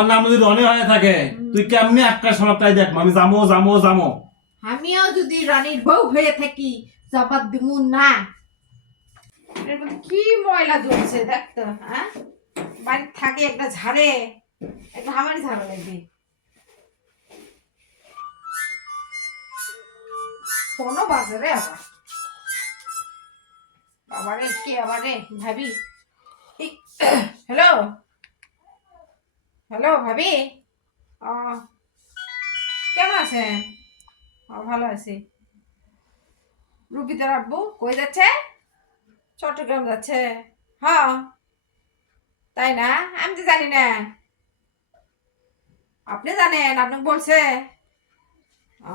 আমার নাম যদি রনি হয়ে থাকে তুই কেমনি একটা তাই দেখ আমি যামো যামো যামো। আমিও যদি রানীর বউ হয়ে থাকি জবাব দিমু না। এর মধ্যে কি ময়লা জমছে দেখতো হ্যাঁ? বাড়ি থাকে একটা ঝাড়ে একটা আমারই ঝাড়া লাগবে। কোনো বাজে রে আবার। বাবারে কে আবার রে ভাবি? হ্যালো? হ্যালো ভাবি? ও কেমন আছেন? ও ভালো আছি। রুবিদার আব্বু কই যাচ্ছে? চট্টগ্রাম যাচ্ছে। হ্যাঁ তাই না? আমি তো জানি না। আপনি জানেন আপনাকে বলছে। ও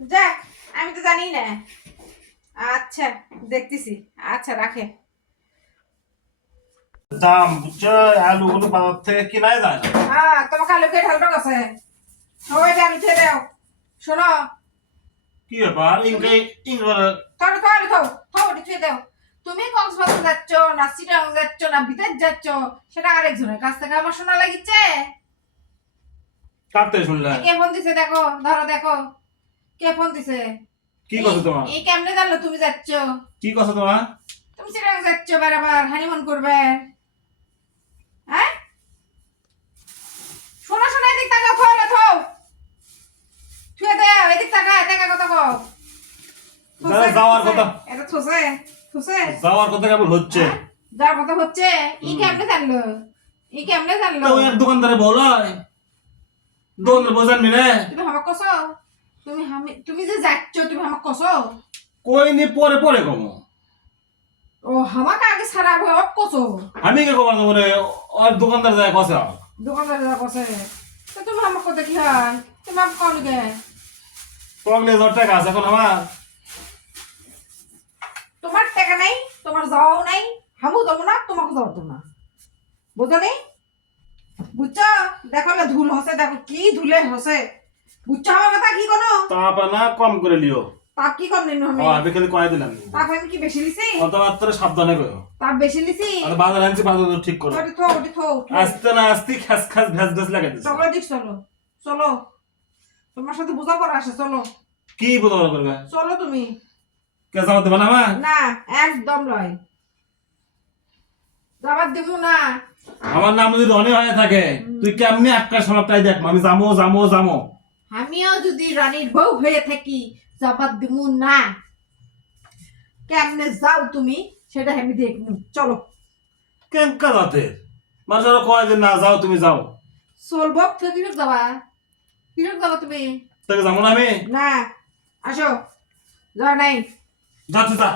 যাক, আমি তো জানি না। আচ্ছা দেখতেছি। আচ্ছা রাখে। দাম বুঝছ? আলু বাজার থেকে কিনাই যায় না। হ্যাঁ তোমাকে ঢালটো গেছে সবাই আলু খেয়ে দাও। শোনো। কি ব্যাপার? ইনকে ইনকে থাও থাও আলু ওটি দাও। তুমি কক্সবাজার যাচ্ছ না চিটাং যাচ্ছ না বিদেশ যাচ্ছ সেটা আরেকজনের কাছ থেকে আমার শোনা লাগিচ্ছে কাটতে শুনলে? কে ফোন দিছে দেখো ধরো দেখো। কে ফোন দিছে? কি কথা তোমার? এই কেমনে জানলো তুমি যাচ্ছ? কি কথা তোমার? তুমি চিটাং যাচ্ছ বেড়াবার হানিমুন করবে হ্যাঁ শোনা শোনা এদিক তাকাও থাও না থাও ছুঁয়ে দাও এদিক তাকা টাকা কথা কও দাদা, যাওয়ার কথা। এটা থসে থসে। যাওয়ার কথা কেবল হচ্ছে? হ্যাঁ? কথা হচ্ছে। ই কেমনে জানলো? ই কেমনে জানলো? তো এক দোকানদারে বলো। দোকানদার বোঝানবি না? তুমি আমাকে কসো তুমি আমি তুমি যে যাচ্ছ তুমি আমাকে কসো কই নি পরে পরে কমো। ও আমাকে আগে সারা অক কসো আমি কে আর দোকানদার যায় কসা দোকানদার যা কসে তো তুমি আমাকে কথা কি হয়? তুমি আমাকে কল গে। পগলে টাকা আছে এখন আমার। তোমার টাকা নাই তোমার যাওয়াও নাই হামু যাব না তোমাকে যাওয়া তো না। বুঝো নেই বুঝছ? দেখো না ধুল হসে দেখো কি ধুলে হসে। বুঝছ আমার কথা কি কোনো? তারপর না কম করে লিও। তাপ কি কম নিন আমি? আমি খালি কয়ে দিলাম। তাপ আমি কি বেশি লিছি কথাবার্তা সাবধানে করো তাপ বেশি লিছি আর বাজার আনছি বাজার ঠিক করো। ওটি থো ওটি থো আস্তে না আস্তে খাস খাস ভেস ভেস লাগাই চলো দিক চলো। চলো। তোমার সাথে বোঝাপড়া আসে চলো। কি বোঝা করবে? চলো তুমি। কে যাওয়া দেবে না আমার না একদম নয়। যাবার দিব না। আমার নাম যদি রনি হয়ে থাকে তুই কেমনি একটা সময় তাই দেখ? আমি যামো যামো যামো আমিও যদি রানীর বউ হয়ে থাকি জবাব দিব না। কেমনে যাও তুমি সেটা আমি দেখব। চলো। কেন কাজাতে মানুষ আরও কয় যে না যাও তুমি যাও। চলবো তো কিরক যাবা? কিরক খাব তুমি? তোকে যাব না আমি? না আসো। যাও নাই। যাচ্ছে যা।